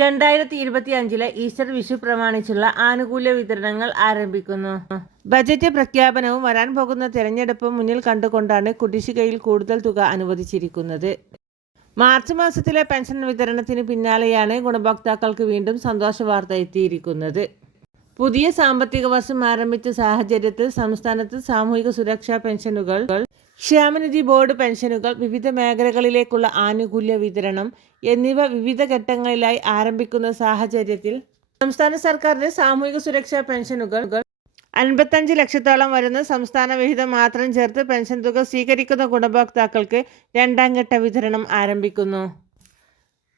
രണ്ടായിരത്തി ഇരുപത്തി അഞ്ചിലെ ഈസ്റ്റർ വിഷു പ്രമാണിച്ചുള്ള ആനുകൂല്യ വിതരണങ്ങൾ ആരംഭിക്കുന്നു. ബജറ്റ് പ്രഖ്യാപനവും വരാൻ പോകുന്ന തെരഞ്ഞെടുപ്പും മുന്നിൽ കണ്ടുകൊണ്ടാണ് കുടിശ്ശികയിൽ കൂടുതൽ തുക അനുവദിച്ചിരിക്കുന്നത്. മാർച്ച് മാസത്തിലെ പെൻഷൻ വിതരണത്തിന് പിന്നാലെയാണ് ഗുണഭോക്താക്കൾക്ക് വീണ്ടും സന്തോഷ വാർത്ത എത്തിയിരിക്കുന്നത്. പുതിയ സാമ്പത്തിക വർഷം ആരംഭിച്ച സാഹചര്യത്തിൽ സംസ്ഥാനത്ത് സാമൂഹിക സുരക്ഷാ പെൻഷനുകൾ ക്ഷേമനിധി ബോർഡ് പെൻഷനുകൾ വിവിധ മേഖലകളിലേക്കുള്ള ആനുകൂല്യ വിതരണം എന്നിവ വിവിധ ഘട്ടങ്ങളിലായി ആരംഭിക്കുന്ന സാഹചര്യത്തിൽ സംസ്ഥാന സർക്കാരിന്റെ സാമൂഹിക സുരക്ഷാ പെൻഷനുകൾ അൻപത്തഞ്ച് ലക്ഷത്തോളം വരുന്ന സംസ്ഥാന വിഹിതം മാത്രം ചേർത്ത് പെൻഷൻ തുക സ്വീകരിക്കുന്ന ഗുണഭോക്താക്കൾക്ക് രണ്ടാം ഘട്ട വിതരണം ആരംഭിക്കുന്നു.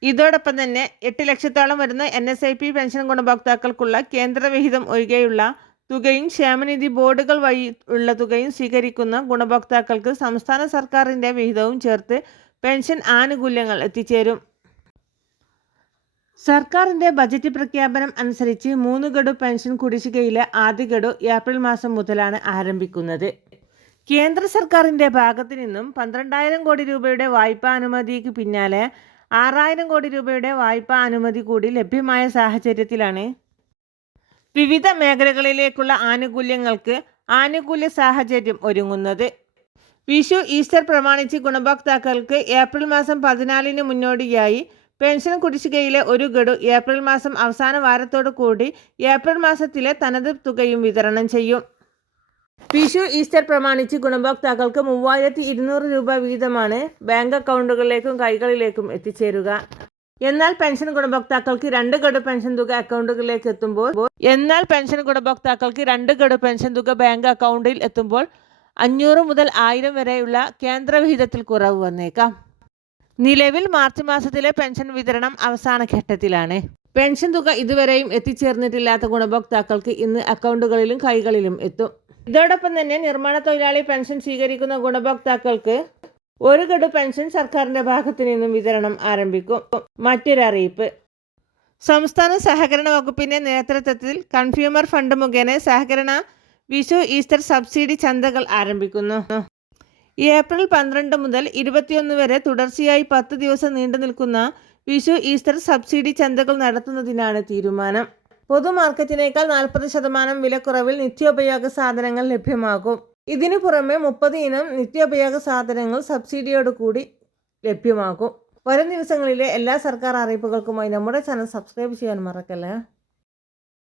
ഇതോടൊപ്പം തന്നെ എട്ട് ലക്ഷത്തോളം വരുന്ന N S I P pension ഗുണഭോക്താക്കൾക്കുള്ള കേന്ദ്ര വിഹിതം ഒഴികെയുള്ള തുകയും ക്ഷേമനിധി ബോർഡുകൾ വഴി ഉള്ള തുകയും സ്വീകരിക്കുന്ന ഗുണഭോക്താക്കൾക്ക് സംസ്ഥാന സർക്കാരിന്റെ വിഹിതവും ചേർത്ത് പെൻഷൻ ആനുകൂല്യങ്ങൾ എത്തിച്ചേരും. സർക്കാരിന്റെ ബജറ്റ് പ്രഖ്യാപനം അനുസരിച്ച് മൂന്ന് ഗഡു പെൻഷൻ കുടിശ്ശികയിലെ ആദ്യ ഗഡു ഏപ്രിൽ മാസം മുതലാണ് ആരംഭിക്കുന്നത്. കേന്ദ്ര സർക്കാരിന്റെ ഭാഗത്തു നിന്നും പന്ത്രണ്ടായിരം കോടി രൂപയുടെ വായ്പാ അനുമതിക്ക് പിന്നാലെ ആറായിരം കോടി രൂപയുടെ വായ്പാ അനുമതി കൂടി ലഭ്യമായ സാഹചര്യത്തിലാണ് വിവിധ മേഖലകളിലേക്കുള്ള ആനുകൂല്യങ്ങൾക്ക് ആനുകൂല്യ സാഹചര്യം ഒരുങ്ങുന്നത്. വിഷു ഈസ്റ്റർ പ്രമാണിച്ച് ഗുണഭോക്താക്കൾക്ക് ഏപ്രിൽ മാസം പതിനാലിന് മുന്നോടിയായി പെൻഷൻ കുടിശ്ശികയിലെ ഒരു ഗഡു ഏപ്രിൽ മാസം അവസാന വാരത്തോടു കൂടി ഏപ്രിൽ മാസത്തിലെ തനത് തുകയും വിതരണം ചെയ്യും. വിഷു ഈസ്റ്റർ പ്രമാണിച്ച് ഗുണഭോക്താക്കൾക്ക് മൂവായിരത്തി ഇരുന്നൂറ് രൂപ വീതമാണ് ബാങ്ക് അക്കൗണ്ടുകളിലേക്കും കൈകളിലേക്കും എത്തിച്ചേരുക. എന്നാൽ പെൻഷൻ ഗുണഭോക്താക്കൾക്ക് രണ്ട് ഗഡു പെൻഷൻ തുക അക്കൗണ്ടുകളിലേക്ക് എത്തുമ്പോൾ എന്നാൽ പെൻഷൻ ഗുണഭോക്താക്കൾക്ക് രണ്ട് ഗഡു പെൻഷൻ തുക ബാങ്ക് അക്കൗണ്ടിൽ എത്തുമ്പോൾ അഞ്ഞൂറ് മുതൽ ആയിരം വരെയുള്ള കേന്ദ്രവിഹിതത്തിൽ കുറവ് വന്നേക്കാം. നിലവിൽ മാർച്ച് മാസത്തിലെ പെൻഷൻ വിതരണം അവസാന ഘട്ടത്തിലാണ്. പെൻഷൻ തുക ഇതുവരെയും എത്തിച്ചേർന്നിട്ടില്ലാത്ത ഗുണഭോക്താക്കൾക്ക് ഇന്ന് അക്കൗണ്ടുകളിലും കൈകളിലും എത്തും. ഇതോടൊപ്പം തന്നെ നിർമ്മാണ തൊഴിലാളി പെൻഷൻ സ്വീകരിക്കുന്ന ഗുണഭോക്താക്കൾക്ക് ഒരു ഗഡു പെൻഷൻ സർക്കാരിന്റെ ഭാഗത്തു നിന്നും വിതരണം ആരംഭിക്കും. മറ്റൊരറിയിപ്പ്. സംസ്ഥാന സഹകരണ വകുപ്പിന്റെ നേതൃത്വത്തിൽ കൺസ്യൂമർ ഫണ്ട് മുഖേന സഹകരണ വിഷു ഈസ്റ്റർ സബ്സിഡി ചന്തകൾ ആരംഭിക്കുന്നു. ഏപ്രിൽ പന്ത്രണ്ട് മുതൽ ഇരുപത്തിയൊന്ന് വരെ തുടർച്ചയായി പത്ത് ദിവസം നീണ്ടു നിൽക്കുന്ന വിഷു ഈസ്റ്റർ സബ്സിഡി ചന്തകൾ നടത്തുന്നതിനാണ് തീരുമാനം. പൊതുമാർക്കറ്റിനേക്കാൾ നാൽപ്പത് ശതമാനം വിലക്കുറവിൽ നിത്യോപയോഗ സാധനങ്ങൾ ലഭ്യമാകും. ഇതിനു പുറമെ മുപ്പത് ഇനം നിത്യോപയോഗ സാധനങ്ങൾ സബ്സിഡിയോട് കൂടി ലഭ്യമാക്കും വരും ദിവസങ്ങളിലെ എല്ലാ സർക്കാർ അറിയിപ്പുകൾക്കുമായി നമ്മുടെ ചാനൽ സബ്സ്ക്രൈബ് ചെയ്യാൻ മറക്കല്ലേ?